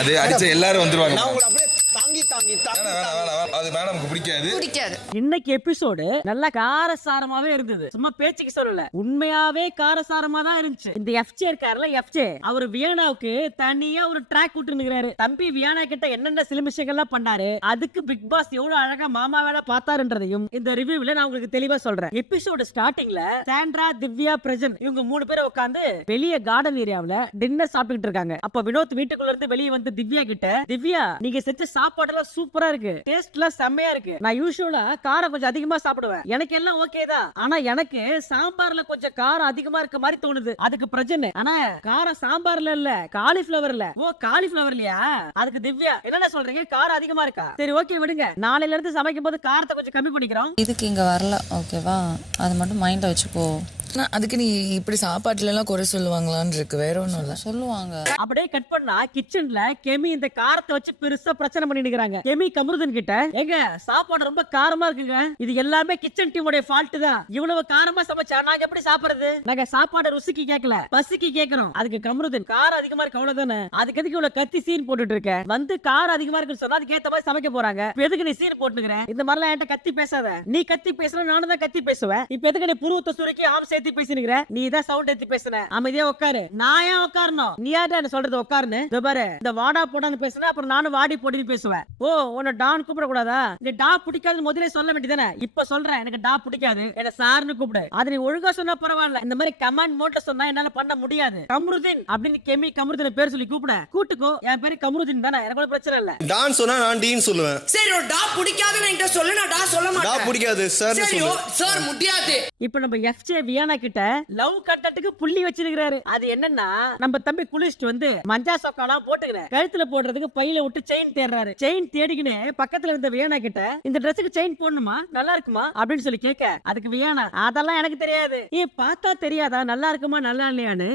அது அடிச்ச எல்லாரும் வந்துருவாங்க. நான் உங்களை அப்படியே தாங்கி தாங்கி தாங்கி அது மேடம்க்கு பிடிக்காது. இன்னைக்கு எபிசோடு நல்லா காரசாரமாவே இருந்தது. சும்மா பேச்சுக்கு சொல்லல, உண்மையாவே காரசாரமா தான் இருந்துச்சு. இந்த எஃப்ஜே இருக்காருல, எஃப்ஜே அவர் வியானாவுக்கு தனியா ஒரு ட்ராக் விட்டுருக்காரு. தம்பி வியானா கிட்ட என்னென்ன சிலுமிஷங்கள்லாம் பண்ணாரு, அதுக்கு பிக் பாஸ் எவ்வளவு அழகா மாமா வேலை பார்த்தாருன்றதையும் இந்த ரிவ்யூல நான் உங்களுக்கு தெளிவா சொல்றேன். எபிசோடு ஸ்டார்டிங்ல சாண்ட்ரா, திவ்யா, பிரஜன் இவங்க 3 பேரை உட்கார்ந்து வெளிய கார்டன் ஏரியாவுல டின்னர் சாப்பிட்டுட்டு இருக்காங்க. அப்ப வினோத் வீட்டுக்குள்ள இருந்து வெளியே வந்து திவ்யா கிட்ட, திவ்யா நீங்க செஞ்ச சாப்பாடெல்லாம் சூப்பரா இருக்கு, டேஸ்ட்லாம் செம்மையா இருக்கு. நான் யூசுவலா காரம் கொஞ்சம் அதிகமா சாப்பிடுவேன், எனக்கு எல்லாம் ஓகே தான். ஆனா எனக்கு சாம்பார்ல கொஞ்சம் காரம் அதிகமா இருக்க மாதிரி தோணுது. அதுக்கு பிரச்சனை, ஆனா காரம் சாம்பார்ல இல்ல, காலிஃபிளவர்ல. ஓ காலிஃபிளவர்லயா? அதுக்கு திவ்யா என்ன சொல்றீங்க, காரம் அதிகமா இருக்கா? சரி ஓகே விடுங்க, நாளையில இருந்து சமைக்கும் போது காரத்தை கொஞ்சம் கம்மி பண்ணிக்கிறோம். இதுக்கு இங்க வரல ஓகேவா, அது மட்டும் மைண்ட்ல வச்சுக்கோ. அதுக்கு நீ இப்படி சாப்பாட்டுல எல்லாம் குறை சொல்லுவாங்களான்னு இருக்கு, வேற ஒண்ணும் இல்ல. சொல்லுவாங்க. அப்படியே கட் பண்ணா கிச்சன்ல கெமி இந்த காரத்தை வச்சு பெருசா பிரச்சனை பண்ணிட்டு கெமி கமருதன் கிட்ட, எங்க சாப்பாடு ரொம்ப காரமா இருக்குங்க, இது எல்லாமே கிச்சன் டீமோட ஃபால்ட் தான், இவ்வளவு காரமா சமைச்சா நாங்க எப்படி சாப்பிடுறது? நாங்க சாப்பாடு ருசிக்கு கேட்கல, பசிக்கு கேக்குறோம். அதுக்கு கமருதன், காரம் அதிகமா இருக்கு அவ்வளவுதானே, அதுக்கு எதுக்கு இவ்வளவு கத்தி சீன் போட்டுட்டு இருக்க? வந்து காரம் அதிகமா இருக்குன்னு சொன்னா அதுக்கு ஏத்த மாதிரி சமைக்க போறாங்க, எதுக்கு நீ சீன் போட்டுக்கிற? இந்த மாதிரிலாம் என்கிட்ட கத்தி பேசாத. நீ கத்தி பேசுற, நானும் தான் கத்தி பேசுவேன். இப்ப எதுக்கு நீ புருவத்தை சுருக்கி ஆம் சேர்த்து பேசினுக்கிற? நீ தான் சவுண்ட் ஏத்தி பேசுன, அமைதியா உட்காரு. நான் ஏன் உட்காரணும்? நீ யார்டா என்ன சொல்றது உட்காருன்னு? பாரு, இந்த வாடா போடான்னு பேசுன, அப்புறம் நானும் வாடி போடின்னு பேசுவேன். ஓ உன்னை டான் கூப்பிட கூடாதா? இந்த டா பிடிக்காதுன்னு முதல்ல சொல்ல வேண்டியதானே? இப்ப சொல்றேன், எனக்கு டா பிடிக்காது, என்ன சார்னு கூப்பிடு. அது நீ ஒழுங்கா சொன்னா பரவாயில்ல, இந்த மாதிரி கமாண்ட் மோட்ல சொன்னா என்னால பண்ண முடியாது. கமருதீன் அப்படின்னு கெமி கமருதீன் பேர் சொல்லி கூப்பிட, கூட்டுக்கோ. என் பேரு கமருதீன் தானே, எனக்கு ஒரு பிரச்சனை இல்ல. டான் சொன்னா நான் டீன் சொல்லுவேன். சரி ஒரு டா பிடிக்காதுன்னு என்கிட்ட சொல்லு, நான் டா சொல்ல மாட்டேன். டா பிடிக்காது சார் சரி சார் முடியாது. இப்ப நம்ம எஃப்ஜே வியானா கிட்ட லவ் கண்டென்ட்க்கு புள்ளி வச்சிருக்காரு. அது என்னன்னா, நம்ம தம்பி குளிச்சிட்டு வந்து மஞ்சா சொக்காலாம் போட்டுக்கிறேன், கழுத்துல போடுறதுக்கு பையில விட்டு செயின் தேடுறாரு. செயின் தேடிக்கினே பக்கத்துல இருந்த வியானா கிட்ட, இந்த ட்ரெஸ்ஸுக்கு செயின் போடணுமா, நல்லா இருக்குமா அப்படின்னு சொல்லி கேட்க, அதுக்கு வியானா, அதெல்லாம் எனக்கு தெரியாது. பார்த்தா தெரியாதா நல்லா இருக்குமா நல்லா இல்லையான்னு?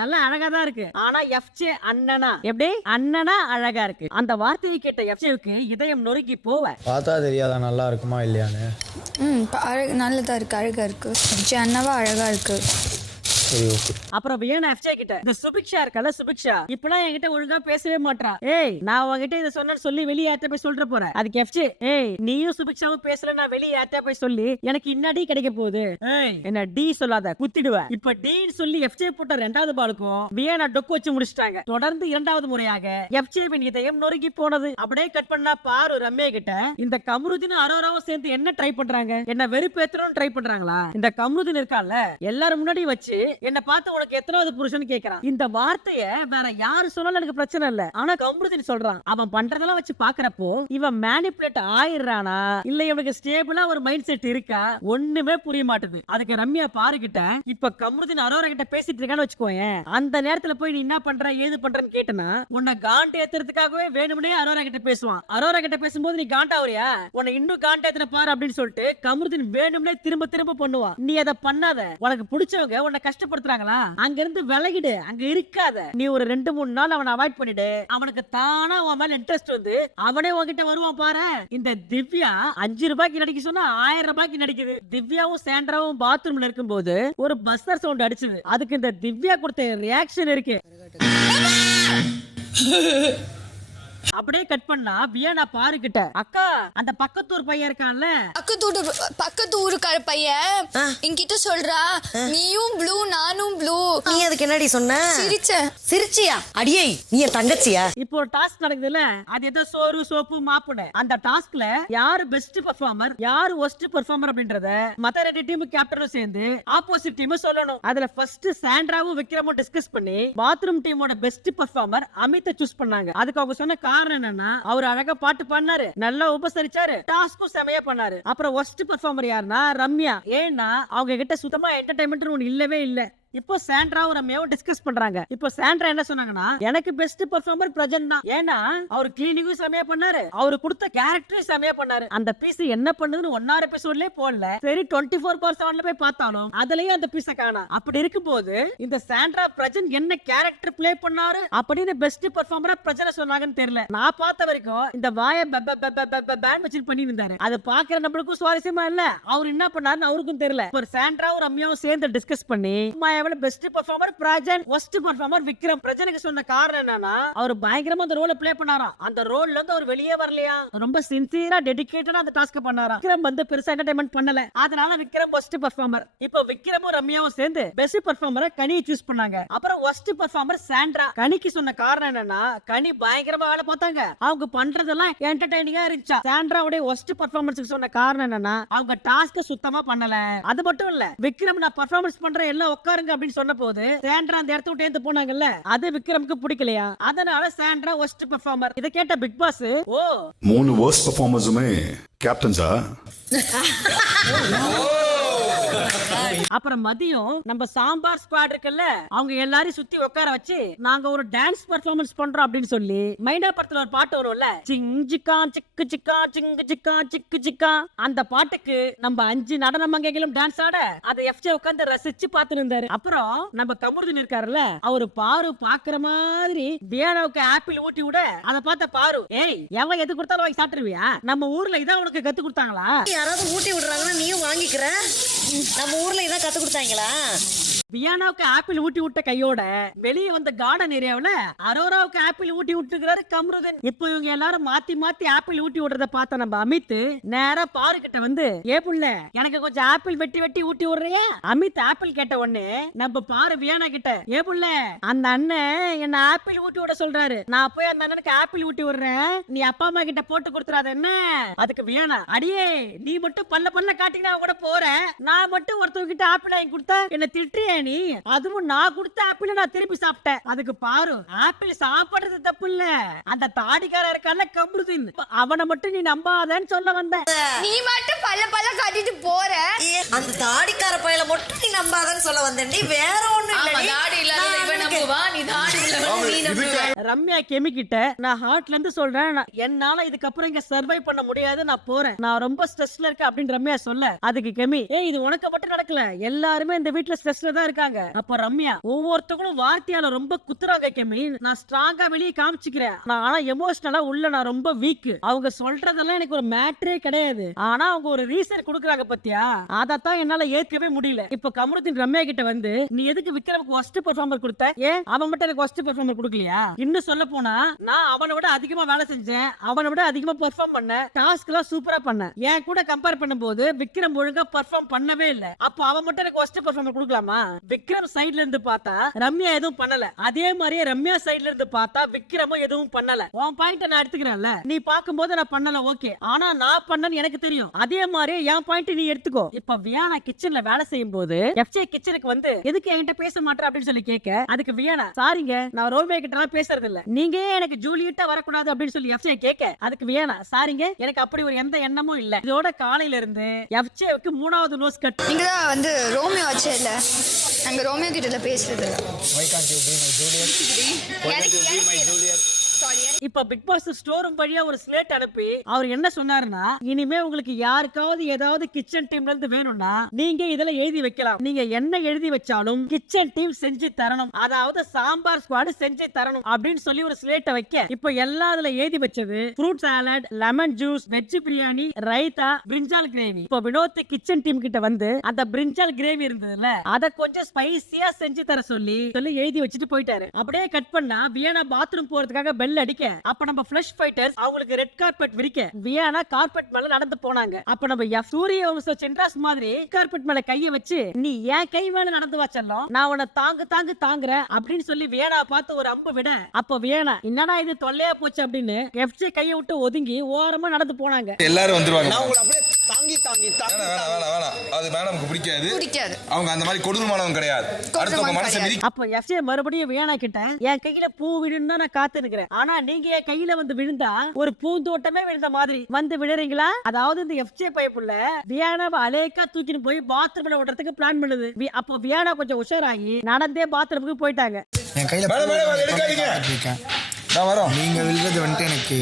நல்லா அழகா தான் இருக்கு. ஆனா எஃப்ஜே அண்ணனா, எப்படி அண்ணனா அழகா இருக்கு. அந்த வார்த்தையை கேட்ட எஃப்ஜேவுக்கு இதயம் நொறுங்கி போவ. பார்த்தா தெரியாதா நல்லா இருக்குமா இல்லையான்னு? நல்லதா இருக்கு, அழகா இருக்கு, அண்ணாவா அழகா இருக்கு. அப்புறம் வியானா எஃப்ஜே கிட்ட, இந்த சுபிக்ஷா இருக்கல, சுபிக்ஷா இப்பலாம் என்கிட்ட ஒழுங்கா பேசவே மாட்டா. ஏய் நான் உன்கிட்ட இத சொன்னேன்னு சொல்லி வெளிய யார்ட்ட போய் சொல்ற போறேன். அதுக்கு எஃப்ஜே, ஏய் நீயும் சுபிக்ஷாவும் பேசல, நான் வெளிய யார்ட்ட போய் சொல்லி எனக்கு இன்னடி கிடைக்க போகுது? ஏய் என்ன டி சொல்லாத, குத்திடுவேன். இப்ப டின்னு சொல்லி எஃப்ஜே போட்ட 2வது பாலுக்கும் வியானா டொக்கு வச்சு முடிச்சிட்டாங்க. தொடர்ந்து 2வது முறையாக எஃப்ஜேவின் இதயம் நொறுங்கி போனது. அப்படியே கட் பண்ணா பாரு ரம்யா கிட்ட, இந்த கமருதீன் அரோராவும் சேர்ந்து என்ன ட்ரை பண்றாங்க, என்ன வெறுப்பேத்தணும்னு ட்ரை பண்றாங்களா? இந்த கமருதீன் இருக்கான்ல, எல்லாரும் முன்னாடி வச்சு என்ன பார்த்து உனக்கு எத்தனாவது புருஷன் கேக்குறான். இந்த வார்த்தைய வேற யாரு சொன்னாலும் எனக்கு பிரச்சனை இல்ல, ஆனா கமருதீன் சொல்றான். அவன் பண்றதெல்லாம் வச்சு பாக்குறப்போ இவன் மேனிபுலேட் ஆயிடுறானா இல்ல இவனுக்கு ஸ்டேபிளா ஒரு மைண்ட் செட் இருக்கா, ஒண்ணுமே புரிய மாட்டுது. அதுக்கு ரம்யா பாருகிட்ட, இப்ப கமருதீன் அரோரா கிட்ட பேசிட்டு இருக்கான்னு வச்சுக்கோயேன், அந்த நேரத்துல போய் நீ என்ன பண்ற ஏது பண்றன்னு கேட்டனா, உன்னை காண்ட் ஏத்துறதுக்காகவே வேணும்னே அரோரா கிட்ட பேசுவான். அரோரா கிட்ட பேசும்போது நீ காண்டாவறியா, உன்னை இன்னும் காண்ட் ஏத்துன பாரு அப்படின்னு சொல்லிட்டு கமருதீன் வேணும்னே திரும்ப திரும்ப பண்ணுவான். நீ அதை பண்ணாத, உனக்கு பிடிச்சவங்க உன்னை கஷ்டப்படுத்துறாங்களா, அங்க இருந்து விலகிடு, அங்க இருக்காத. நீ ஒரு 2-3 நாள் அவனை அவாய்ட் பண்ணிடு, அவனுக்கு தானா உன் மேல இன்ட்ரெஸ்ட் வந்து அவனே உன்கிட்ட வருவான் பாரு. இந்த திவ்யா 5 ரூபாய்க்கு நடிக்க சொன்னா 1000 ரூபாய்க்கு நடிக்குது. திவ்யாவும் சாண்ட்ராவும் பாத்ரூம்ல இருக்கும்போது ஒரு பஸ்ஸர் சவுண்ட் அடிச்சது, அதுக்கு இந்த திவ்யா கொடுத்த ரியாக்ஷன் இருக்கு. அப்படியே கட் பண்ணா வியானா பாரு கிட்ட, அக்கா அந்த பக்கத்தூர் பையன் இருக்கான்ல, பக்கத்து ஊருக்கார பையன் என்கிட்ட சொல்றா, நீயும் ப்ளூ நானும் ப்ளூ. நீ அதுக்கு என்னடி சொன்ன? சிரிச்சியா? அடியே நீ என் தங்கச்சியா? இப்போ ஒரு டாஸ்க் நடக்குதுல, அது ஏதோ சோறு சோப்பு மாப்புன, அந்த டாஸ்க்ல யாரு பெஸ்ட் பெர்ஃபார்மர் யாரு ஒஸ்ட் பெர்ஃபார்மர் அப்படின்றத மத்த 2 டீம் கேப்டனும் சேர்ந்து ஆப்போசிட் டீம் சொல்லணும். அதுல ஃபர்ஸ்ட் சாண்ட்ராவும் விக்ரமும் டிஸ்கஸ் பண்ணி பாத்ரூம் டீமோட பெஸ்ட் பெர்ஃபார்மர் அமித்தை சூஸ் பண்ணாங்க. அதுக்கு அவங்க சொன்ன காரணம் என்னன்னா, அவர் அழகா பாட்டு பண்ணாரு, நல்லா உபசரிச்சாரு, டாஸ்க்கும் செமையா பண்ணாரு. அப்புறம் ஒஸ்ட் பெர்ஃபார்மர் யாருன்னா ரம்யா. ஏன்னா அவங்க கிட்ட சுத்தமா என்டர்டைன்மெண்ட் ஒன்னு இல்லவே இல்ல. இப்போ சாண்ட்ராவும் ரம்யாவும் டிஸ்கஸ் பண்றாங்க. இப்போ சாண்ட்ரா என்ன சொன்னாங்கன்னா, எனக்கு பெஸ்ட் பெர்ஃபார்மர் பிரஜன் தான், ஏன்னா அவர் கிளீனிங்கும் செமையா பண்ணாரு, அவரு கொடுத்த கேரக்டரும் செமையா பண்ணாரு. அந்த பீஸ் என்ன பண்ணுதுன்னு 1 எபிசோட்லயே போடல, சரி 24/7 போய் பார்த்தாலும் அதுலயும் அந்த பீஸ காணோம். அப்படி இருக்கும்போது இந்த சாண்ட்ரா பிரஜன் என்ன கேரக்டர் பிளே பண்ணாரு அப்படின்னு பெஸ்ட் பெர்ஃபார்மரா பிரஜனை சொன்னாங்கன்னு தெரியல. நான் பார்த்த வரைக்கும் இந்த வாய பேன் வச்சு பண்ணி இருந்தாரு, அது பாக்குற நம்மளுக்கும் சுவாரஸ்யமா இல்ல. அவர் என்ன பண்ணாருன்னு அவருக்கும் தெரியல. ஒரு சாண்ட்ராவும் ரம்யாவும் சேர்ந்து டிஸ்கஸ் பண்ணி விட best performer Prajin, worst performer Vikram. பிரஜனுக்கு சொன்ன காரணம் என்னன்னா அவர் பயங்கரமா அந்த ரோலை ப்ளே பண்ணாராம். அந்த ரோல்ல இருந்து அவர் வெளியே வரலையா, ரொம்ப சின்சியரா டெடிகேட்டடா அந்த டாஸ்க் பண்ணாராம். விக்ரம் வந்து பெருசா என்டர்டைன்மெண்ட் பண்ணல, அதனால விக்ரம் ஒஸ்ட் பெர்ஃபார்மர். இப்போ விக்ரமும் ரம்யாவும் சேர்ந்து பெஸ்ட் பெர்ஃபார்மரை கனியை சூஸ் பண்ணாங்க. அப்புறம் ஒஸ்ட் பெர்ஃபார்மர் சாண்ட்ரா. கனிக்கு சொன்ன காரணம் என்னன்னா கனி பயங்கரமா வேலை பார்த்தாங்க, அவங்க பண்றதெல்லாம் என்டர்டைனிங்கா இருந்துச்சா. சாண்ட்ராவுடைய ஒஸ்ட் பெர்ஃபார்மன்ஸ்க்கு சொன்ன காரணம் என்னன்னா அவங்க டாஸ்க் சுத்தமா பண்ணல. அது மட்டும் இல்ல, விக்ரம் நான் பெர்ஃபார்மன்ஸ் பண்றேன் எல்லாம் உட்காருங்க அப்படின்னு சொன்ன போது சாண்ட்ரா அந்த இடத்த விட்டு ஏந்து போனாங்கல்ல, அது விக்ரமுக்கு பிடிக்கலையா, அதனால சாண்ட்ரா ஒஸ்ட் பெர்ஃபார்மர். இத கேட்ட பிக் பாஸ், ஓ 3 வர்ஸ்ட் பெர்ஃபார்மர்ஸுமே கேப்டன்ஸா? அப்புறம் மதியம் நம்ம சாம்பார் ஸ்குவாட் இருக்குல்ல, அவங்க எல்லாரையும் சுத்தி உட்கார வச்சு நாங்க ஒரு டான்ஸ் பெர்ஃபார்மன்ஸ் பண்றோம் அப்படின்னு சொல்லி மைண்டா படத்துல ஒரு பாட்டு வரும்ல, சிஞ்சிக்கா சிக்கு சிக்கா சிங்கு சிக்கா சிக்கு சிக்கா, அந்த பாட்டுக்கு நம்ம 5 நடன மங்கைகளும் டான்ஸ் ஆட அதை எஃப்ஜே உட்கார்ந்து ரசிச்சு பார்த்து இருந்தாரு. அப்புறம் நம்ம கமருதீன் இருக்காருல்ல, அவரு பாரு பாக்குற மாதிரி தியானாவுக்கு ஆப்பிள் ஊட்டி விட அதை பார்த்த பாரு, ஏய் எவன் எது கொடுத்தாலும் வாங்கி சாப்பிட்டுருவியா, நம்ம ஊர்ல இதான் உனக்கு கத்து கொடுத்தாங்களா, யாராவது ஊட்டி விடுறாங்கன்னா நீயும் வாங்கிக்கிற, நம்ம ஊர்ல இதான் கத்து கொடுத்தாங்களா? வியானாவுக்கு ஆப்பிள் ஊட்டி விட்ட கையோட வெளியே வந்த கார்டன் ஏரியாவுல அரோராவுக்கு ஆப்பிள் ஊட்டி விட்டுக்கிறாரு கமருதீன். இப்போ இவங்க எல்லாரும் மாத்தி மாத்தி ஆப்பிள் ஊட்டி விடுறத பார்த்த நம்ம அமித் நேரா பாரு கிட்ட வந்து, ஏ புள்ள எனக்கு கொஞ்சம் ஆப்பிள் வெட்டி வெட்டி ஊட்டி விடுறியா. அமித் ஆப்பிள் கேட்ட உடனே நம்ம பாரு வியானா கிட்ட, ஏ புள்ள அந்த அண்ணன் என்ன ஆப்பிள் ஊட்டி விட சொல்றாரு, நான் போய் அந்த அண்ணனுக்கு ஆப்பிள் ஊட்டி விடுறேன், நீ அப்பா அம்மா கிட்ட போட்டு கொடுத்துறாத என்ன. அதுக்கு வியானா, அடியே நீ மட்டும் பல்ல காட்டினா கூட போற, நான் மட்டும் ஒருத்தவங்க கிட்ட ஆப்பிள் வாங்கி கொடுத்தா என்ன திட்டுறியா நீ, அதுவும் நான் கொடுத்த ஆப்பிள் நான் திருப்பி சாப்பிட்டேன். அதுக்கு பாரு ஆப்பிள் சாப்பிடுறது தப்பு இல்ல, அந்த தாடிக்கார இருக்கால கமருதீன், அவனை மட்டும் நீ நம்பாதன்னு சொல்ல வந்த. நீ மட்டும் பல்ல காட்டிட்டு போற, அந்த தாடிக்கார பையல மட்டும் நீ நம்பாதன்னு சொல்ல வந்தேன்டி, வேற ஒண்ணு இல்ல. தாடி இல்லாத இவன் நம்புவா, நீ தாடி உள்ளவன் நீ நம்புவ. ரம்யா கெமி கிட்ட நான் ஹார்ட்ல இருந்து சொல்றேன், என்னால இதுக்கப்புறம் இங்க சர்வை பண்ண முடியாது, நான் போறேன், நான் ரொம்ப ஸ்ட்ரெஸ்ல இருக்கேன் அப்படின்னு ரம்யா சொல்ல, அதுக்கு கெமி, ஏய் இது உனக்கு மட்டும் நடக்கல, எல்லாருமே இந்த வீட்ல ஸ்ட்ரெஸ்ல தான் இருக்காங்க. அப்ப ரம்யா, ஒவ்வொருத்தங்களும் வார்த்தையால ரொம்ப குத்துறாங்க கெமி, நான் ஸ்ட்ராங்கா வெளியே காமிச்சுக்கிறேன், நான் ஆனா எமோஷனலா உள்ள நான் ரொம்ப வீக், அவங்க சொல்றதெல்லாம் எனக்கு ஒரு மேட்டரே கிடையாது, ஆனா அவங்க ஒரு ரீசன் கொடுக்குறாங்க பத்தியா, அதத்தான் என்னால ஏற்கவே முடியல. இப்ப கமருதீன் ரம்யா கிட்ட வந்து, நீ எதுக்கு விக்ரமுக்கு ஒஸ்ட் பெர்ஃபார்மர் கொடுத்த, ஏன் அவன் மட்டும் எனக்கு ஒஸ்ட் பெர்ஃபார்மர் கொடுக்கலையா, இன்னும் சொல்ல போனா நான் அவனை விட அதிகமா வேலை செஞ்சேன், அவனை விட அதிகமா பெர்ஃபார்ம் பண்ண, டாஸ்க் எல்லாம் சூப்பரா பண்ண, என் கூட கம்பேர் பண்ணும்போது விக்ரம் ஒழுங்கா பெர்ஃபார்ம் பண்ணவே இல்ல, அப்ப அவன் மட்டும் எனக்கு ஒஸ்ட் பெர்ஃபார்மர் கொடுக்கலாமா. விக்ரம் சைடுல இருந்து பார்த்தா ரம்யா எதுவும் பண்ணல, அதே மாதிரியே ரம்யா சைடுல இருந்து பார்த்தா விக்ரமும் எதுவும் பண்ணல. உன் பாயிண்ட் நான் எடுத்துக்கிறேன்ல, நீ பாக்கும்போது நான் பண்ணல ஓகே, ஆனா நான் பண்ணேன்னு எனக்கு தெரியும், அதே மாதிரியே என் பாயிண்ட் நீ எடுத்துக்கோ. இப்ப வியானா கிச்சன்ல வேலை செய்யும் போது எஃப்ஜே கிச்சனுக்கு வந்து எதுக்கு என்கிட்ட பேச மாட்டேன் அப்படின்னு சொல்லி கேட்க, அதுக்கு வியானா, சாரிங்க நான் ரோமியோ கிட்ட எல்லாம் பேசுறது இல்ல, நீங்க எனக்கு ஜூலியட்டா வரக்கூடாது அப்படின்னு சொல்லி எஃப்ஜே கேட்க, அதுக்கு வியானா, சாரிங்க எனக்கு அப்படி ஒரு எந்த எண்ணமும் இல்ல. இதோட காலையில இருந்து எஃப்ஜேவுக்கு 3வது நோஸ் கட். நீங்க தான் வந்து ரோமியோ ஆச்சே இல்ல, நாங்க ரோமியோ கிட்ட பேசுறது இல்ல. இப்ப பிக் பாஸ் ஸ்டோர் ரூம் வழியா ஒரு ஸ்லேட் அனுப்பி அவர் என்ன சொன்னாருன்னா, இனிமே உங்களுக்கு யாருக்காவது ஏதாவது கிச்சன் டீம்ல இருந்து வேணும்னா நீங்க இதுல எழுதி வைக்கலாம், நீங்க என்ன எழுதி வச்சாலும் கிச்சன் டீம் செஞ்சு தரணும், அதாவது சாம்பார் ஸ்குவாட் செஞ்சு தரணும் அப்படின்னு சொல்லி ஒரு ஸ்லேட்டை வைக்க, இப்ப எல்லா அதுல எழுதி வச்சது fruit salad, lemon juice, veg biryani, raita, பிரிஞ்சால் கிரேவி. இப்ப வினோத் கிச்சன் டீம் கிட்ட வந்து அந்த பிரிஞ்சால் கிரேவி இருந்ததுல அத கொஞ்சம் ஸ்பைசியா செஞ்சு தர சொல்லி எழுதி வச்சுட்டு போயிட்டாரு. அப்படியே கட் பண்ணா வியானா பாத்ரூம் போறதுக்காக பெல் அடிக்க, அப்ப நம்ம ஃப்ளஷ் ஃபைட்டர்ஸ் அவங்களுக்கு ரெட் கார்பெட் விரிக்க வியானா கார்பெட் மேல நடந்து போனாங்க. அப்ப நம்ம சூரிய வம்ச சென்ட்ராஸ் மாதிரி கார்பெட் மேல கைய வச்சு, நீ ஏன் கை மேல நடந்து வச்சல்லும் நான் உன்னை தாங்குறேன் அப்படின்னு சொல்லி வியானா பார்த்து ஒரு அம்பு விட, அப்ப வியானா என்னடா இது தொல்லையா போச்சு அப்படின்னு எஃப்ஜே கையை விட்டு ஒதுங்கி ஓரமா நடந்து போனாங்க. எல்லாரும் வந்துருவாங்க. நான் உங்களை அப்படியே தாங்கி தாங்கி தாங்கி வேணாம், அது மேடம்க்கு பிடிக்காது, அவங்க அந்த மாதிரி கொடூரமானவங்க கிடையாது, அடுத்தவங்க மனசை மிதி. அப்ப எஃப்ஜே மறுபடியும் வியானா கிட்ட, என் கையில பூ விழுன்னு நான் காத்து நிக்கிறேன், ஆனா நீங்க என் கையில வந்து விழுந்தா ஒரு பூந்தோட்டமே விழுந்த மாதிரி வந்து விழுறீங்களா. அதாவது இந்த எஃப்ஜே பைப்புள்ள வியானாவை அலேக்கா தூக்கின்னு போய் பாத்ரூம்ல விடுறதுக்கு பிளான் பண்ணுது. அப்போ வியானா கொஞ்சம் உஷாராகி நடந்தே பாத்ரூமுக்கு போயிட்டாங்க. என் கையில நீங்க நீங்க விழுறது வந்துட்டு எனக்கு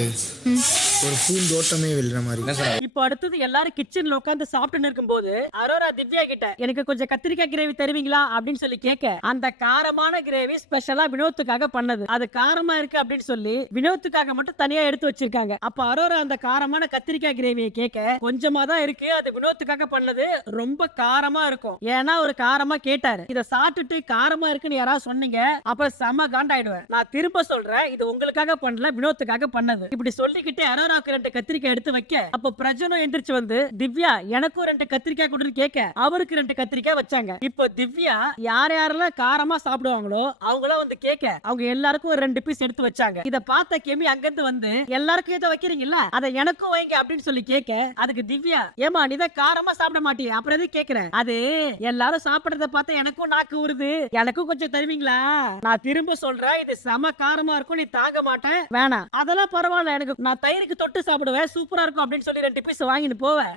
ஒரு பூந்தோட்டமே வெல்ற மாதிரி. இப்போ அடுத்தது எல்லாரும் கிச்சன்ல உட்கார்ந்து சாப்பிட்டு இருக்கும்போது அரோரா திவ்யா கிட்ட எனக்கு கொஞ்சம் கத்திரிக்காய் கிரேவி தருவீங்களா அப்படின்னு சொல்லி கேட்க, அந்த காரமான கிரேவி ஸ்பெஷலா வினோத்துக்காக பண்ணது. அது காரமா இருக்கு அப்படின்னு சொல்லி வினோத்துக்காக மட்டும் தனியா எடுத்து வச்சிருக்காங்க. அப்ப அரோரா அந்த காரமான கத்திரிக்காய் கிரேவியை கேட்க, கொஞ்சமா தான் இருக்கு, அது வினோத்துக்காக பண்ணது, ரொம்ப காரமா இருக்கும். ஏன்னா ஒரு காரமா கேட்டாரு. இத சாப்பிட்டுட்டு காரமா இருக்குன்னு யாராவது சொன்னீங்க அப்ப செம காண்டாயிடுவேன். நான் திரும்ப சொல்றேன், இது உங்களுக்காக பண்ணல, வினோத்துக்காக பண்ணது. இப்படி சொல்லிக்கிட்டு அரோராவுக்கு 2 கத்திரிக்காய் எடுத்து வைக்க, அப்ப பிரஜனும் எந்திரிச்சு வந்து திவ்யா எனக்கும் 2 கத்திரிக்காய் கொடுன்னு கேட்க அவருக்கு 2 கத்திரிக்காய் வச்சாங்க. இப்போ திவ்யா யாரெல்லாம் காரமா சாப்பிடுவாங்களோ அவங்கள வந்து கேட்க அவங்க எல்லாருக்கும் ஒரு 2 பீஸ் எடுத்து வச்சாங்க. இத பார்த்த கெமி அங்கிருந்து வந்து எல்லாருக்கும் ஏதோ வைக்கிறீங்கல்ல அத எனக்கும் வைங்க அப்படின்னு சொல்லி கேட்க, அதுக்கு திவ்யா ஏமா நீ தான் காரமா சாப்பிட மாட்டியே அப்புறம் எதுக்கு கேக்குற, அது எல்லாரும் சாப்பிடுறத பார்த்தா எனக்கும் நாக்கு ஊறுது, எனக்கும் கொஞ்சம் தருவீங்களா? நான் திரும்ப சொல்றேன், இது செம காரமா இருக்கும், நீ தாங்க மாட்டேன், வேணாம். அதெல்லாம் பரவாயில்ல, எனக்கு நான் தயிருக்கு தொட்டு சாப்பிடுவேன், சூப்பரா இருக்கும் அப்படின்னு சொல்லி 2 பீஸ் வாங்கிட்டு போவேன்.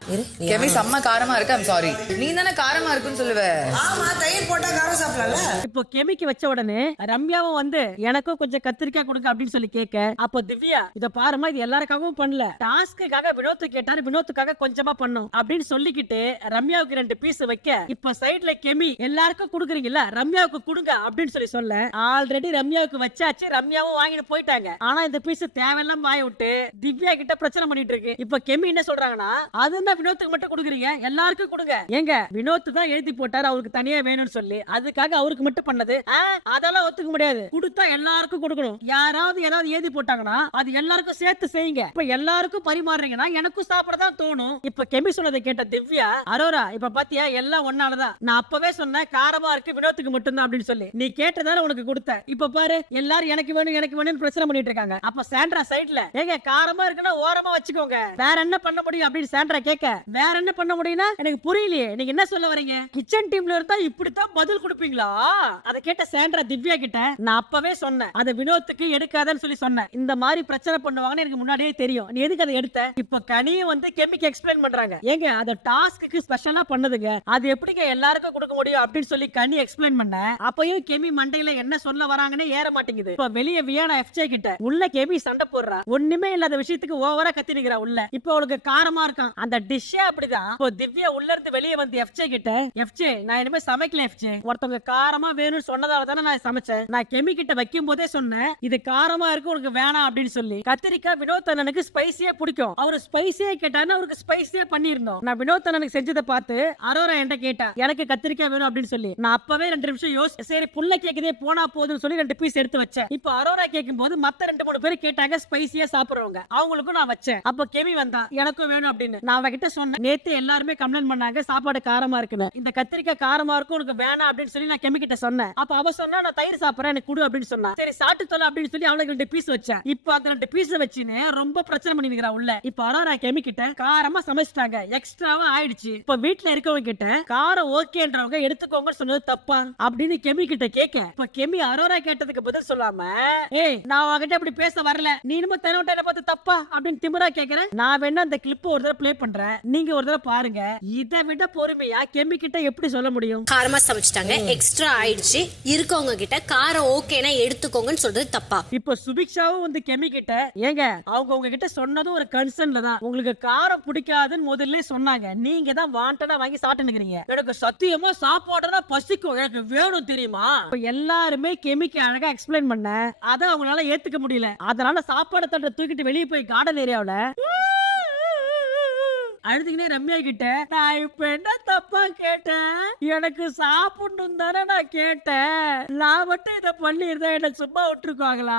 கெமி செம்ம காரமா இருக்கு. I'm sorry. நீ தானே காரமா இருக்குன்னு சொல்லுவ. ஆமா தயிர் போட்டா காரம் சாப்பிடலாம்ல. இப்போ கெமிக்கு வச்ச உடனே ரம்யாவும் வந்து எனக்கும் கொஞ்சம் கத்திரிக்காய் கொடுங்க அப்படின்னு சொல்லி கேட்க, அப்போ திவ்யா இத பாருமா இது எல்லாருக்காகவும் பண்ணல, டாஸ்க்குக்காக வினோத்து கேட்டாரு, வினோத்துக்காக கொஞ்சமா பண்ணும் அப்படின்னு சொல்லிக்கிட்டு ரம்யாவுக்கு 2 பீஸ் வைக்க, இப்ப சைடுல கெமி எல்லாருக்கும் கொடுக்குறீங்கல்ல ரம்யாவுக்கு கொடுங்க அப்படின்னு சொல்லி சொல்ல, ஆல்ரெடி ரம்யாவுக்கு வச்சாச்சு, ரம்யாவும் வாங்கிட்டு போயிட்டாங்க. ஆனா இந்த பீஸ் தேவையெல்லாம் வாய விட்டு திவ்யா கிட்ட பிரச்சனை பண்ணிட்டு இருக்கு. இப்ப கெமி என்ன சொல்றாங்கன்னா, அதுன்னா வினோத்துக்கு மட்டும் கொடுக்குறீங்க, எல்லாருக்கும் கொடுங்க. எங்க வினோத் தான் எழுதி போட்டாரு அவருக்கு தனியா வேணும்னு சொல்லி, அதுக்காக அவருக்கு மட்டும் பண்ணது, அதெல்லாம் ஒத்துக்க முடியாது, கொடுத்தா எல்லாருக்கும் கொடுக்கணும். யாராவது எழுதி போட்டாங்கன்னா அது எல்லாருக்கும் சேர்த்து செய்யுங்க. இப்ப எல்லாருக்கும் பரிமாறுறீங்கன்னா எனக்கும் சாப்பிடதான் தோணும். இப்ப கெமி சொன்னதை கேட்ட திவ்யா, அரோரா இப்ப பாத்தியா எல்லாம் ஒன்னாலதான், நான் அப்பவே சொன்னேன் காரமா இருக்கு வினோத்துக்கு மட்டும் தான் அப்படின்னு சொல்லி, நீ கேட்டதால உனக்கு கொடுத்த, இப்ப பாரு எல்லாரும் எனக்கு வேணும் பிரச்சனை பண்ணிட்டு இருக்காங்க. அப்ப சாண்ட்ரா சைடுல ஏங்க காரமா இருக்குன்னா ஓரமா வச்சுக்கோங்க, வேற என்ன பண்ண முடியும் அப்படின்னு சாண்ட்ரா கேட்க, வேற என்ன பண்ண முடியும்னா எனக்கு புரியலையே, நீங்க என்ன சொல்ல வரீங்க, கிச்சன் டீம்ல இருந்தா இப்படித்தான் பதில் கொடுப்பீங்களா? அதை கேட்ட சாண்ட்ரா திவ்யா கிட்ட, நான் அப்பவே சொன்னேன் அதை வினோத்துக்கு எடுக்காதன்னு சொல்லி சொன்னேன், இந்த மாதிரி பிரச்சனை பண்ணுவாங்கன்னு எனக்கு முன்னாடியே தெரியும், நீ எதுக்கு அதை எடுத்த? இப்ப கனியும் வந்து கெமிக்கு எக்ஸ்பிளைன் பண்றாங்க, ஏங்க அது டாஸ்க்கு ஸ்பெஷலா பண்ணதுங்க, அது எப்படிங்க எல்லாருக்கும் கொடுக்க முடியும் அப்படின்னு சொல்லி கனி எக்ஸ்பிளைன் பண்ண, அப்பயும் கெமி மண்டையில என்ன சொல்ல வராங்கன்னு ஏற மாட்டேங்குது. இப்ப வெளியே வியானா எஃப்ஜே கிட்ட உள்ள கெமி சண்டை போடுறா, ஒண்ணுமே இல்லாத விஷயத்துக்கு ஓவரா கத்தி நிக்கிறா உள்ள. இப்ப அவளுக்கு காரமா இருக்கான் அந்த டிஷ்ஷே அப்படிதான். இப்போ திவ்யா உள்ள இருந்து வெளியே வந்து எஃப்ஜே கிட்ட, எஃப்ஜே நான் இனிமே சமைக்கல எஃப்ஜே, ஒருத்தவங்க காரமா வேணும்னு சொன்னதால தானே நான் சமைச்சேன், நான் கெமி கிட்ட வைக்கும் போதே சொன்னேன் இது காரமா இருக்கு உனக்கு வேணாம் அப்படின்னு சொல்லி. கத்திரிக்காய் வினோத் அண்ணனுக்கு ஸ்பைசியா பிடிக்கும், அவரு ஸ்பைசியா கேட்டாரு, அவருக்கு ஸ்பைசியா பண்ணிருந்தோம். நான் வினோத் அண்ணனுக்கு செஞ்சதை பார்த்து அரோரா என்கிட்ட கேட்டா எனக்கு கத்திரிக்காய் வேணும் அப்படின்னு சொல்லி, நான் அப்பவே 2 நிமிஷம் யோசி, சரி புள்ள கேக்குதே போனா போதுன்னு சொல்லி 2 பீஸ் எடுத்து வச்சேன். இப்போ அரோரா கேட்கும் போது மத்த 2-3 பேர் கேட்டாங்க ஸ்பைசியா சாப்பிடுறவங்க, அவங்களுக்கும் நான் வச்சேன். அப்ப கெமி வந்தா எனக்கும் வேணும் அப்படின்னு, நான் அவகிட்ட சொன்னேன், நேத்து எல்லாருமே கம்ப்ளைண்ட் பண்ணாங்க சாப்பாடு காரமா இருக்குன்னு, இந்த கத்திரிக்காய் காரமா இருக்கும் உனக்கு வேணாம் அப்படின்னு சொல்லி நான் கெமி கிட்ட சொன்னேன். அப்ப அவ சொன்னா நான் தயிர் சாப்பிடுறேன் எனக்கு கொடு அப்படின்னு சொன்னா, சரி சாப்பிட்டு தொலை அப்படின்னு சொல்லி அவளுக்கு 2 பீஸ் வச்சேன். இப்போ அந்த 2 பீஸ் வச்சுன்னு ரொம்ப பிரச்சனை பண்ணிக்கிறா உள்ள. இப்ப அரோரா கெமி கிட்ட காரமா சமைச்சிட்டாங்க, எக்ஸ்ட்ராவா ஆயிடுச்சு, இப்ப வீட்டுல இருக்கவங்க கிட்ட காரம் ஓகேன்றவங்க எடுத்துக்கோங்கன்னு சொன்னது தப்பா அப்படின்னு கெமி கிட்ட கேட்க, இப்ப கெமி அரோரா கேட்டதுக்கு பதில் சொல்லாம, ஏய் நான் உங்ககிட்ட இப்படி பேச வரல, நீ இன்னும் தெனவட்டையில பார்த்து தப்பா அப்படின்னு திமிரா கேக்குறேன். நான் வேணா அந்த கிளிப் ஒரு தடவை ப்ளே பண்றேன், நீங்க ஒரு தடவை பாருங்க. இதை விட பொறுமையா கெமி கிட்ட எப்படி சொல்ல முடியும்? காரமா சமைச்சிட்டாங்க, எக்ஸ்ட்ரா ஆயிடுச்சு, இருக்கவங்க கிட்ட காரம் ஓகேனா எடுத்துக்கோங்கன்னு சொல்றது தப்பா? இப்ப சுபிக்ஷாவும் வந்து கெமி கிட்ட, ஏங்க அவங்க உங்ககிட்ட சொன்னதும் ஒரு கன்சர்ன்ல தான், உங்களுக்கு காரம் பிடிக்காதுன்னு முதல்ல சொன்னாங்க, நீங்க தான் வாண்டடா வாங்கி சாப்பிட்டு நிக்கிறீங்க, எனக்கு சத்தியமா சாப்பாடுனா பசிக்கும், எனக்கு வேணும் தெரியுமா? எல்லாருமே கெமிக்கு அழகா எக்ஸ்பிளைன் பண்ண, அதை அவங்களால ஏத்துக்க முடியல, அதனால சாப்பாடு தட்டை தூக்கிட்டு வெளியே போய் கார்டன் ஏரியாவுல அழுதுகினே ரம்யா கிட்ட, நான் இப்ப என்ன தப்பா கேட்டேன், எனக்கு சாப்பிடணும் தானே நான் கேட்டேன், நான் மட்டும் இதை பண்ணிருந்தா என்ன சும்மா விட்டுருக்காங்களா?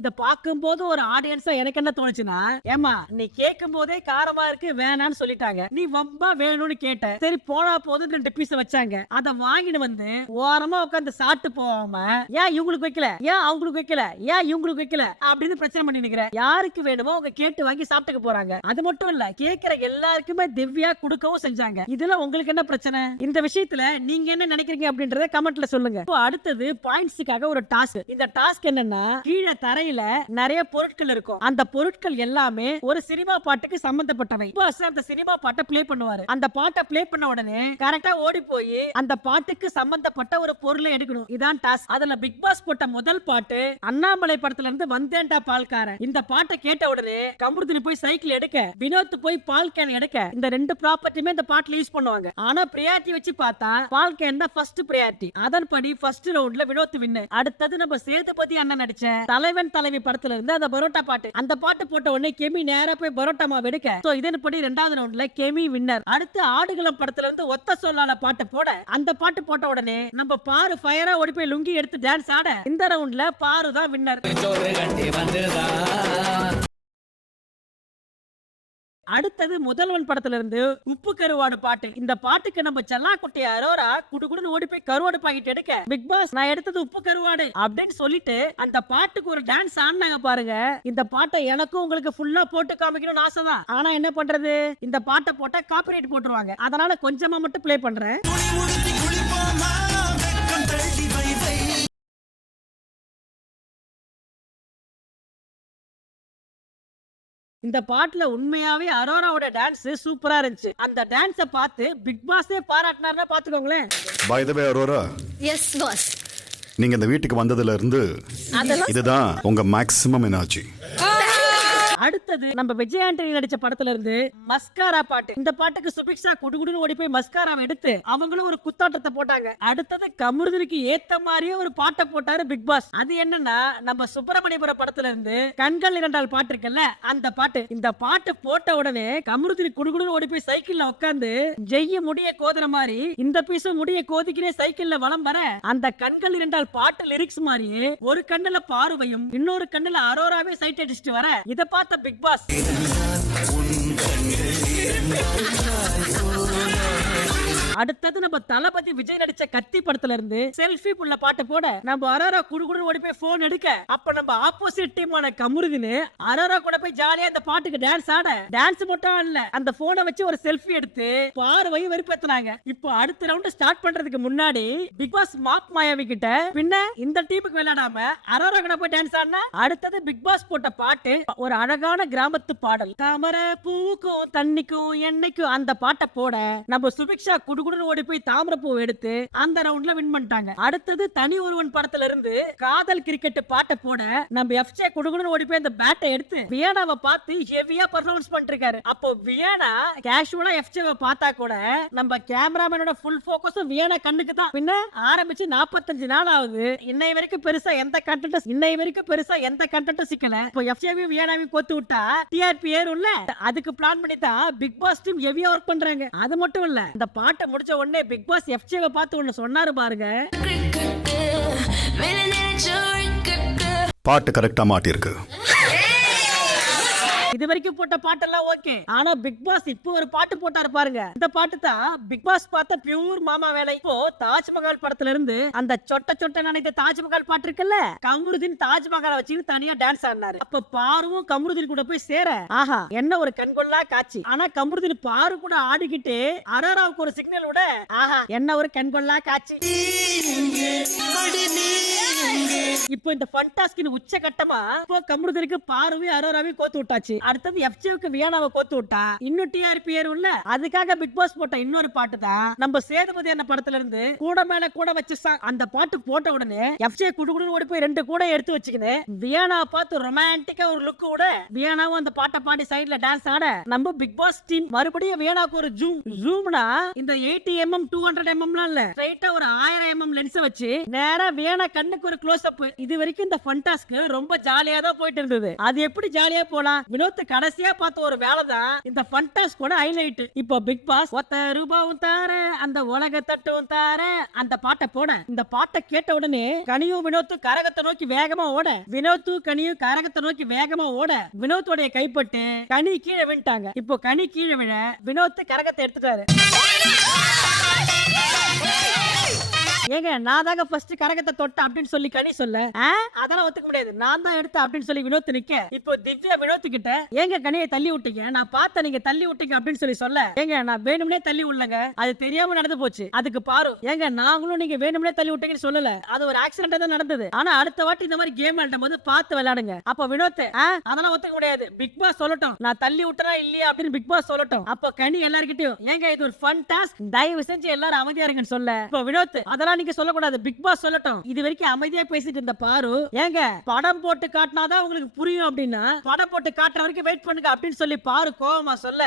இத பார்க்கும் போது ஒரு ஆடியன்ஸா எனக்கு என்ன தோணுச்சுன்னா, ஏமா நீ கேட்கும் போதே காரமா இருக்கு வேணான்னு சொல்லிட்டாங்க, நீ வம்பா வேணும்னு கேட்ட, சரி போனா போது 2 பீஸ் வச்சாங்க, அதை வாங்கிட்டு வந்து ஓரமா உட்காந்து சாப்பிட்டு போவாம, ஏன் இவங்களுக்கு வைக்கல, ஏன் அவங்களுக்கு வைக்கல, ஏன் இவங்களுக்கு வைக்கல அப்படின்னு பிரச்சனை பண்ணி நிக்கிற. யாருக்கு வேணுமோ அவங்க கேட்டு வாங்கி சாப்பிட்டுக்க போறாங்க. அது மட்டும் இல்ல, கேட்கிற எல்லா எல்லாருக்குமே திவ்யா கொடுக்கவும் செஞ்சாங்க. இதுல உங்களுக்கு என்ன பிரச்சனை? இந்த விஷயத்துல நீங்க என்ன நினைக்கிறீங்க அப்படின்றத கமெண்ட்ல சொல்லுங்க. அடுத்தது பாயிண்ட்ஸுக்காக ஒரு டாஸ்க். இந்த டாஸ்க் என்னன்னா, கீழே தரையில நிறைய பொருட்கள் இருக்கும். அந்த பொருட்கள் எல்லாமே ஒரு சினிமா பாட்டுக்கு சம்பந்தப்பட்டவை. அந்த சினிமா பாட்டை பிளே பண்ணுவாரு. அந்த பாட்டை பிளே பண்ண உடனே கரெக்டா ஓடி போய் அந்த பாட்டுக்கு சம்பந்தப்பட்ட ஒரு பொருளை எடுக்கணும். இதான் டாஸ்க். அதுல பிக் பாஸ் போட்ட முதல் பாட்டு அண்ணாமலை படத்துல இருந்து வந்தேன்டா பால்காரன். இந்த பாட்டை கேட்ட உடனே கமருதீன் போய் சைக்கிள் எடுக்க, வினோத் போய் பால் கேன் எடுக்க, இந்த ரெண்டு ப்ராப்பர்ட்டியுமே இந்த பாட்டுல யூஸ் பண்ணுவாங்க. ஆனா பிரியாரிட்டி வச்சு பார்த்தா பால் கேன் தான் ஃபர்ஸ்ட் பிரியாரிட்டி. அதன்படி ஃபர்ஸ்ட் ரவுண்ட்ல வினோத் வின்னு. அடுத்தது நம்ம சேதுபதி அண்ணன் நடிச்ச தலைவன் தலைவி படத்துல இருந்து அந்த பரோட்டா பாட்டு. அந்த பாட்டு போட்ட உடனே கெமி நேரா போய் பரோட்டா மாவு எடுக்க, சோ இதன்படி இரண்டாவது ரவுண்ட்ல கெமி வின்னர். அடுத்து ஆடுகளம் படத்துல இருந்து ஒத்த சொல்லால பாட்டு போட, அந்த பாட்டு போட்ட உடனே நம்ம பாரு ஃபயரா ஓடி போய் லுங்கி எடுத்து டான்ஸ் ஆட, இந்த ரவுண்ட்ல பாரு தான் வின்னர். அடுத்தது முதல்வன் படத்துல இருந்து உப்பு கருவாடு பாட்டு. இந்த பாட்டுக்கு நம்ம செல்லா குட்டி அரோரா குடுகுடுன்னு ஓடி போய் கருவாடு பாக்கெட் எடுக்க, பிக் பாஸ் நான் எடுத்தது உப்பு கருவாடு அப்படின்னு சொல்லிட்டு அந்த பாட்டுக்கு ஒரு டான்ஸ் ஆடினாங்க பாருங்க. இந்த பாட்டை எனக்கும் உங்களுக்கு ஃபுல்லா போட்டு காமிக்கணும்னு ஆசைதான். ஆனா என்ன பண்றது, இந்த பாட்டை போட்டா காப்பிரைட் போட்டுருவாங்க. அதனால கொஞ்சமா மட்டும் பிளே பண்றேன். இந்த பாட்டுல உண்மையாவே அரோராவோட டான்ஸ் சூப்பரா இருந்துச்சு. அந்த டான்ஸ பார்த்து பிக் பாஸே பாராட்டினார்னா பாத்துக்கோங்களேன். By the way Aurora, yes boss, நீங்க இந்த வீட்டுக்கு வந்ததுல இருந்து இதுதான் உங்க மேக்ஸிமம் எனர்ஜி. அடுத்தது நம்ம விஜய் ஆண்டனி நடிச்ச படத்துல இருந்து மஸ்காரா பாட்டு. இந்த பாட்டுக்கு சுபிக்ஷா குடுகுடுன்னு ஓடி போய் மஸ்காராவை எடுத்து அவங்களும் ஒரு குத்தாட்டத்தை போட்டாங்க. அடுத்தது கமருதீனுக்கு ஏத்த மாதிரியே ஒரு பாட்டை போட்டாரு பிக் பாஸ். அது என்னன்னா, நம்ம சுப்பிரமணியபுரம் படத்துல இருந்து கண்கள் இரண்டால் பாட்டு இருக்குல்ல, அந்த பாட்டு. இந்த பாட்டு போட்ட உடனே கமருதீன் குடுகுடுன்னு ஓடி போய் சைக்கிள்ல உட்காந்து ஜெய்ய முடிய கோதுற மாதிரி இந்த பீஸும் முடிய கோதிக்கிறே சைக்கிள்ல வலம் வர, அந்த கண்கள் இரண்டால் பாட்டு லிரிக்ஸ் மாதிரியே ஒரு கண்ணுல பார்வையும் இன்னொரு கண்ணுல அரோராவே சைட் அடிச்சுட்டு வர, இத பார்த்த பிக் பாஸ் அடுத்தது நம்ம தளபதி விஜய் நடிச்ச கத்தி படத்துல இருந்து செல்ஃபி புள்ள பாட்டு போட, நம்ம அரோரா குடுகுடு ஓடி போய் போன் எடுக்க, அப்ப நம்ம ஆப்போசிட் டீமான கமருதீன் அரோரா கூட போய் ஜாலியா அந்த பாட்டுக்கு டான்ஸ் ஆட, டான்ஸ் மட்டும் இல்ல அந்த போனை வச்சு ஒரு செல்ஃபி எடுத்து பார்வையும் வெறுப்பேத்துனாங்க. இப்போ அடுத்த ரவுண்ட் ஸ்டார்ட் பண்றதுக்கு முன்னாடி பிக் பாஸ் மாப் மாயாவி கிட்ட, பின்ன இந்த டீமுக்கு விளையாடாம அரோரா கூட போய் டான்ஸ் ஆடினா, அடுத்தது பிக் பாஸ் போட்ட பாட்டு ஒரு அழகான கிராமத்து பாடல், தாமரை பூக்கும் தண்ணிக்கும் எண்ணெய்க்கும். அந்த பாட்டை போட நம்ம சுபிக்ஷா குடுகுடுன்னு ஓடி போய் தாமரைப்பூ எடுத்து அந்த ரவுண்ட்ல வின் பண்ணிட்டாங்க. அடுத்தது தனி ஒருவன் படத்துல இருந்து காதல் கிரிக்கெட் பாட்டை போட, நம்ம எஃப்ஜே குடுகுடுன்னு ஓடி போய் அந்த பேட்டை எடுத்து வியானாவை பார்த்து ஹெவியா பெர்ஃபார்மன்ஸ் பண்ணிருக்காரு. அப்போ வியானா கேஷுவலா எஃப்ஜேவை பார்த்தா கூட நம்ம கேமராமேனோட ஃபுல் ஃபோக்கஸும் வியானா கண்ணுக்கு தான். பின்ன ஆரம்பிச்சு 45 நாள் ஆகுது, இன்னை வரைக்கும் பெருசா எந்த கண்டென்ட்டும் சிக்கல. இப்போ எஃப்ஜேவையும் வியானாவையும் கோத்து விட்டா டிஆர்பி ஏறும்ல, அதுக்கு பிளான் பண்ணி தான் பிக் பாஸ் டீம் ஹெவியா ஒர்க் பண்றாங்க. அது மட்டும் இல்ல, இந்த பாட்டை முடிச்ச உடனே பிக் பாஸ் எஃப்ஜேவை பார்த்து ஒன்னு சொன்னாரு பாருங்க. பாட்டு கரெக்டா மாட்டிருக்கு. இது வரைக்கும் போட்ட பாட்டெல்லாம் ஓகே, ஆனா பிக் பாஸ் இப்போ ஒரு பாட்டு போட்டாரு பாருங்க. இந்த பாட்டு தான் பிக் பாஸ் பார்த்த பியூர் மாமா வேலை. இப்போ தாஜ்மஹால் படத்துல இருந்து அந்த சொட்ட சொட்ட நினைத்த தாஜ்மஹால் பாட்டு இருக்குல்ல, கமருதீன் தாஜ்மஹாலை வச்சு தனியா டான்ஸ் ஆடினாரு. அப்ப பாருவும் கமருதீன் கூட போய் சேர, ஆஹா என்ன ஒரு கண்கொள்ளா காட்சி. ஆனா கமருதீன் பாரு கூட ஆடிக்கிட்டு அரோராவுக்கு ஒரு சிக்னல் விட, ஆஹா என்ன ஒரு கண்கொள்ளா காட்சி. இப்போ இந்த ஃபண்டாஸ்கின் உச்ச கட்டமா இப்போ கமருதீனுக்கு பாருவே அரோராவே கோத்து விட்டாச்சு. அடுத்தது எஃப்ஜேவுக்கு வியானாவை கோத்து விட்டா இன்னும் டிஆர்பி ஏறும்ல, அதுக்காக பிக் பாஸ் போட்ட இன்னொரு பாட்டு தான் நம்ம சேதுபதி அண்ணன் படத்துல இருந்து கூட மேல கூட வச்சு. அந்த பாட்டு போட்ட உடனே எஃப்ஜே குடுகுடுன்னு ஓடி போய் 2 கூட எடுத்து வச்சுக்கினு வியானாவை பார்த்து ரொமான்டிக்கா ஒரு லுக் விட, வியானாவும் அந்த பாட்டை பாடி சைடுல டான்ஸ் ஆட, நம்ம பிக் பாஸ் டீம் மறுபடியும் வியானாவுக்கு ஒரு ஜூம்னா இந்த 80mm 200mm இல்ல, ஸ்ட்ரைட்டா ஒரு 1000mm லென்ஸ் வச்சு நேரா வியானா கண்ணுக்கு ஒரு க்ளோஸ் அப். இது வரைக்கும் இந்த ஃபண்டாஸ்க்கு ரொம்ப ஜாலியா தான் போயிட்டு இருந்தது. அது எப்படி ஜாலியா போலாம், வினோத் கடைசியா பார்த்த ஒரு வேலை தான் இந்த ஃபண்டாஸ்க் கூட ஹைலைட். இப்போ பிக் பாஸ் ஒத்த ரூபாவும் தார அந்த உலக தட்டும் தார அந்த பாட்டை போட, இந்த பாட்டை கேட்ட உடனே கனியும் வினோத்தும் கரகத்தை நோக்கி வேகமா ஓட, வினோத்தும் கனியும் கரகத்தை நோக்கி வேகமா ஓட, வினோத்தோடைய கைப்பட்டு கனி கீழே விட்டாங்க. இப்போ கனி கீழே விழ வினோத் கரகத்தை எடுத்துட்டாரு. ஏங்க நான் தாங்க ஃபர்ஸ்ட் கரகத்தை தொட்ட அப்படின்னு சொல்லி கனி சொல்ல அதெல்லாம் ஒத்துக்க முடியாது, நான் தான் எடுத்தேன் அப்படின்னு சொல்லி வினோத் நிக்க, இப்போ திவ்யா வினோத் கிட்ட ஏங்க கனியை தள்ளி விட்டீங்க, நான் பார்த்தேன் நீங்க தள்ளி விட்டீங்க அப்படின்னு சொல்லி சொல்ல, ஏங்க நான் வேணும்னே தள்ளி விடலங்க, அது தெரியாம நடந்து போச்சு. அதுக்கு பாரு ஏங்க நாங்களும் நீங்க வேணும்னே தள்ளி விட்டீங்கன்னு சொல்லல, அது ஒரு ஆக்சிடென்ட்டா தான் நடந்தது. ஆனா அடுத்த வாட்டி இந்த மாதிரி கேம் விளையாடும் போது பார்த்து விளையாடுங்க. அப்ப வினோத் அதெல்லாம் ஒத்துக்க முடியாது, பிக் பாஸ் சொல்லட்டும் நான் தள்ளி விட்டனா இல்லையா அப்படின்னு பிக் பாஸ் சொல்லட்டும். அப்ப கனி எல்லார்கிட்டயும் ஏங்க இது ஒரு ஃபன் டாஸ்க், தயவு செஞ்சு எல்லாரும் அமைதியா இருங்கன்னு சொல்ல, இப்ப வினோத் அதெல்லாம் நீங்க சொல்லக்கூடாது, பிக் பாஸ் சொல்லட்டும். இது வரைக்கும் அமைதியா பேசிட்டு இருந்த பாரு ஏங்க படம் போட்டு காட்டினாதான் உங்களுக்கு புரியும் அப்படின்னா படம் போட்டு காட்டுற வரைக்கும் வெயிட் பண்ணுங்க அப்படின்னு சொல்லி பாரு கோவமா சொல்ல,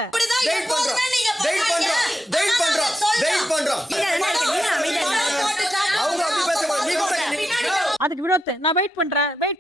வெயிட் பண்றோம் வெயிட் பண்றோம் வெயிட் பண்றோம் வெயிட் பண்றோம் அவங்க அப்படி பேசுவாங்க. அதுக்கு வினோத் நான் வெயிட்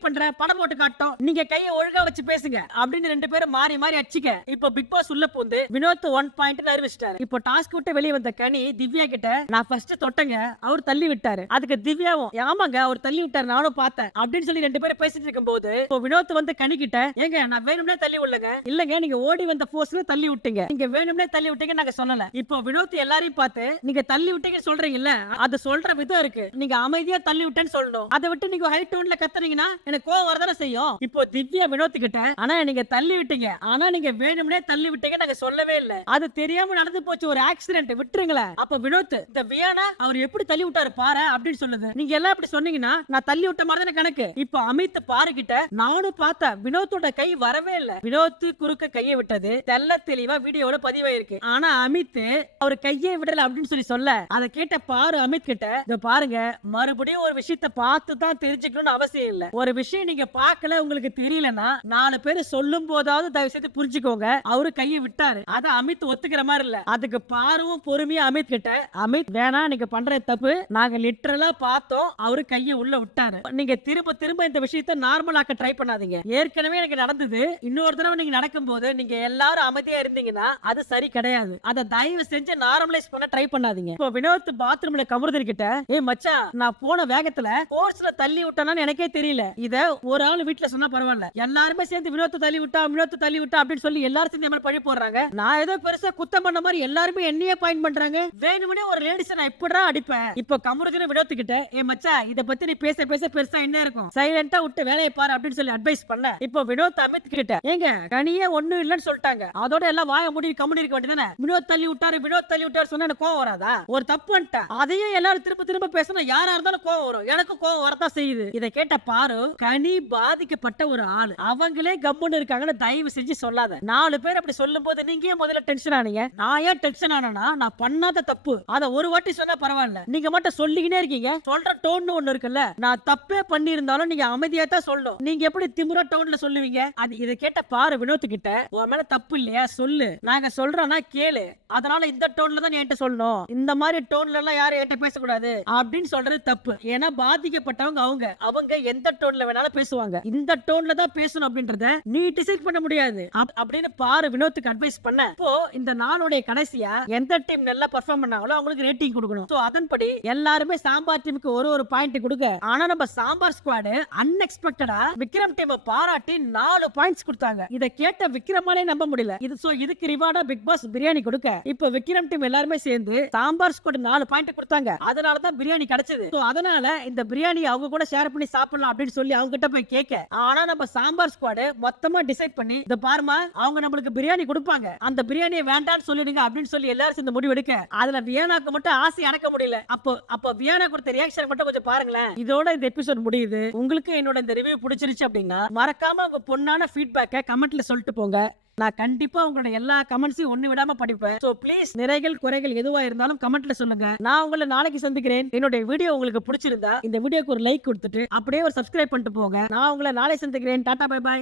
பண்றேன் படம் போட்டு காட்டும், நீங்க கையை ஒழுங்கா வச்சு பேசுங்க அப்படின்னு ரெண்டு பேரும் மாறி மாறி அடிச்சுக்க. இப்போ பிக் பாஸ் உள்ள பூந்து வினோத் 1 பாயிண்ட் அறிவிச்சிட்டாரு. இப்போ டாஸ்க் விட்டு வெளியே வந்த கனி திவ்யா கிட்ட நான் ஃபர்ஸ்ட் தொட்டங்க, அவர் தள்ளி விட்டாரு. அதுக்கு திவ்யாவும் ஆமாங்க அவர் தள்ளி விட்டாரு நானும் பார்த்தேன் அப்படின்னு சொல்லி ரெண்டு பேரும் பேசிட்டு இருக்கும் போது இப்போ வினோத் வந்து கனி கிட்ட ஏங்க நான் வேணும்னே தள்ளி விடலங்க, இல்லங்க நீங்க ஓடி வந்த போர்ஸ்ல தள்ளி விட்டீங்க, நீங்க வேணும்னே தள்ளி விட்டீங்க நாங்க சொல்லல. இப்போ வினோத் எல்லாரையும் பார்த்து நீங்க தள்ளி விட்டீங்கன்னு சொல்றீங்கல்ல, அது சொல்ற விதம் இருக்கு, நீங்க அமைதியா தள்ளி விட்டேன்னு சொல்லணும், அதை விட்டு நீங்க ஹை டோன்ல கத்துறீங்கன்னா எனக்கு கோவம் வரதானே செய்யும். இப்போ திவ்யா வினோத் கிட்ட ஆனா நீங்க தள்ளி விட்டீங்க, ஆனா நீங்க வேணும்னே தள்ளி விட்டீங்க நாங்க சொல்லவே இல்ல, அது தெரியாம நடந்து போச்சு ஒரு ஆக்சிடென்ட் விட்டுருங்களேன். அப்ப வினோத் இந்த வியானா அவர் எப்படி தள்ளி விட்டாரு பாரு அப்படின்னு சொல்லுது, நீங்க எல்லாம் அப்படி சொன்னீங்கன்னா நான் தள்ளி விட்ட மாதிரி தானே கணக்கு. இப்போ அமித் பாரு கிட்ட நானும் பார்த்தேன் வினோத்தோட கை வரவே இல்ல, வினோத் குறுக்க கையை விட்டது தெல்ல தெளிவா வீடியோல பதிவாயிருக்கு, ஆனா அமித் அவர் கையை விடல அப்படின்னு சொல்லி சொல்ல, அதை கேட்ட பாரு அமித் கிட்ட இத பாருங்க மறுபடியும் ஒரு விஷயத்தை பார்த்து தான் தெரிஞ்சுக்கணும்னு அவசியம் இல்ல, ஒரு விஷயம் நீங்க பார்க்கல உங்களுக்கு தெரியலன்னா 4 பேர் சொல்லும் போதாவது தயவு செய்து புரிஞ்சுக்கோங்க, அவரு கையை விட்டாரு, அத அமித் ஒத்துக்கிற மாதிரி இல்ல. அதுக்கு பாருவும் பொறுமையா அமித் கிட்ட அமித் வேணா நீங்க பண்ற தப்பு, நாங்க லிட்டரலா பார்த்தோம் அவரு கையை உள்ள விட்டாரு, நீங்க திரும்ப திரும்ப இந்த விஷயத்தை நார்மல் ஆக்க ட்ரை பண்ணாதீங்க, ஏற்கனவே எனக்கு நடந்தது, இன்னொரு தடவை நீங்க நடக்கும் போது நீங்க எல்லாரும் அமைதியா இருந்தீங்கன்னா அது சரி கிடையாது, அதை தயவு செஞ்சு நார்மலைஸ் பண்ண ட்ரை பண்ணாதீங்க. இப்போ வினோத் பாத்ரூம்ல கமருதர் கிட்ட மச்சான் நான் போன வேகத்துல போர்ஸ்ல தள்ளி விட்டானு எனக்கே தெரியல, இத ஒரு ஆள் வீட்டுல சொன்னா பரவாயில்ல, எல்லாருமே சேர்ந்து வினோத் தள்ளி விட்டா அப்படின்னு சொல்லி எல்லாரும் சேர்ந்து பழி போடுறாங்க, நான் ஏதோ பெருசா குத்தம் பண்ண மாதிரி எல்லாருமே என்னையே பாயிண்ட் பண்றாங்க, வேணும்னே ஒரு லேடிஸ் நான் இப்படா அடிப்பேன். இப்போ கமருதர் வினோத் கிட்ட மச்சான் இத பத்தி நீ பேச பெருசா என்ன இருக்கும், சைலண்டா விட்டு வேலையை பாரு அப்படின்னு சொல்லி அட்வைஸ் பண்ண, இப்போ வினோத் அமித் கிட்ட ஏங்க கனியே ஒண்ணும் இல்லன்னு சொல்லிட்டாங்க, அதோட எல்லாம் வாய மூடி கம்முனு இருக்க வேண்டியதானே, வினோத் தள்ளி விட்டாரு சொன்னா எனக்கு கோவம் வராதா, ஒரு தப்பு பண்ணிட்டேன் அதையும் எல்லாரும் திரும்ப பேசினா யாரா இருந்தாலும் கோவம் வரும், எனக்கும் கோவம் வரதான் செய்யுது. இதை கேட்ட பாரு கனி பாதிக்கப்பட்ட ஒரு ஆளு, அவங்களே கம்முன்னு இருக்காங்கன்னு தயவு செஞ்சு சொல்லாத, 4 பேர் அப்படி சொல்லும் போது நீங்க முதல்ல டென்ஷன் ஆனீங்க, நான் ஏன் டென்ஷன் ஆனா நான் பண்ணாத தப்பு, அத ஒரு வாட்டி சொன்னா பரவாயில்ல, நீங்க மட்டும் சொல்லிக்கினே இருக்கீங்க, சொல்ற டோன் ஒண்ணு இருக்குல்ல, நான் தப்பே பண்ணி இருந்தாலும் நீங்க அமைதியா தான் சொல்லணும், நீங்க எப்படி திமுறா டோன்ல சொல்லுவீங்க. அது இதை கேட்ட பாரு வினோத் கிட்ட உன் மேல தப்பு இல்லையா சொல்லு, நாங்க சொல்றோம்னா கேளு, அதனால இந்த டோன்ல தான் என்கிட்ட சொல்லணும், இந்த மாதிரி டோன்ல எல்லாம் யாரும் என்கிட்ட பேசக்கூடாது அப்படின்னு சொல்றது தப்பு, ஏன்னா பாதிக்கப்பட்டவங்க அவங்க எந்த டோன்ல வேணாலும் பேசுவாங்க, இந்த டோன்ல தான் பேசணும் அப்படின்றத நீ டிசைட் பண்ண முடியாது அப்படின்னு பாரு வினோத்துக்கு அட்வைஸ் பண்ண. இப்போ இந்த நாளுடைய கடைசியா எந்த டீம் நல்லா பெர்ஃபார்ம் பண்ணாங்களோ அவங்களுக்கு ரேட்டிங் கொடுக்கணும், சோ அதன்படி எல்லாருமே சாம்பார் டீமுக்கு ஒரு பாயிண்ட் கொடுக்க, ஆனா நம்ம சாம்பார் ஸ்குவாட் அன்எக்ஸ்பெக்டடா விக்ரம் டீம் பாராட்டி 4 பாயிண்ட்ஸ் கொடுத்தாங்க, இத கேட்ட விக்ரமாலே நம்ப முடியல, இதுக்கு ரிவார்டா பிக் பாஸ் பிரியாணி கொடுக்க, இப்போ விக்ரம் டீம் எல்லாருமே சேர்ந்து சாம்பார் ஸ்குவாட் 4 பாயிண்ட் கொடுத்தாங்க, அதனால தான் பிரியாணி கிடைச்சது, சோ அதனால இந்த பிரியாணி அவங்க கூட ஷேர் பண்ணி சாப்பிடலாம் அப்படின்னு சொல்லி அவங்க கிட்ட போய் கேட்க, ஆனா நம்ம சாம்பார் ஸ்குவாட் மொத்தமா டிசைட் பண்ணி இந்த பாருமா அவங்க நம்மளுக்கு பிரியாணி கொடுப்பாங்க, அந்த பிரியாணியை வேண்டாம்னு சொல்லிடுங்க அப்படின்னு சொல்லி எல்லாரும் சேர்ந்து முடிவு எடுக்க, அதுல வியானாக்கு மட்டும் ஆசை அடக்க முடியல, அப்போ வியானா கொடுத்த ரியாக்ஷன் மட்டும் கொஞ்சம் பாருங்களேன். இதோட இந்த எபிசோட் முடியுது. உங்களுக்கு என்னோட இந்த ரிவ்யூ பிடிச்சிருச்சு அப்படின்னா மறக்காம உங்க பொண்ணான ஃபீட்பேக்கை கமெண்ட்ல சொல்லிட்டு போங்க, நான் கண்டிப்பா உங்களோட எல்லா கமெண்ட்ஸையும் ஒண்ணு விடாம படிப்பேன். சோ ப்ளீஸ் நிறைகள் குறைகள் எதுவா இருந்தாலும் கமெண்ட்ல சொல்லுங்க. நான் உங்களை நாளைக்கு சந்திக்கிறேன். என்னோட வீடியோ உங்களுக்கு பிடிச்சிருந்தா இந்த வீடியோக்கு ஒரு லைக் கொடுத்துட்டு அப்படியே ஒரு சப்ஸ்கிரைப் பண்ணிட்டு போங்க. நான் உங்களை நாளை சந்திக்கிறேன். Tata bye bye.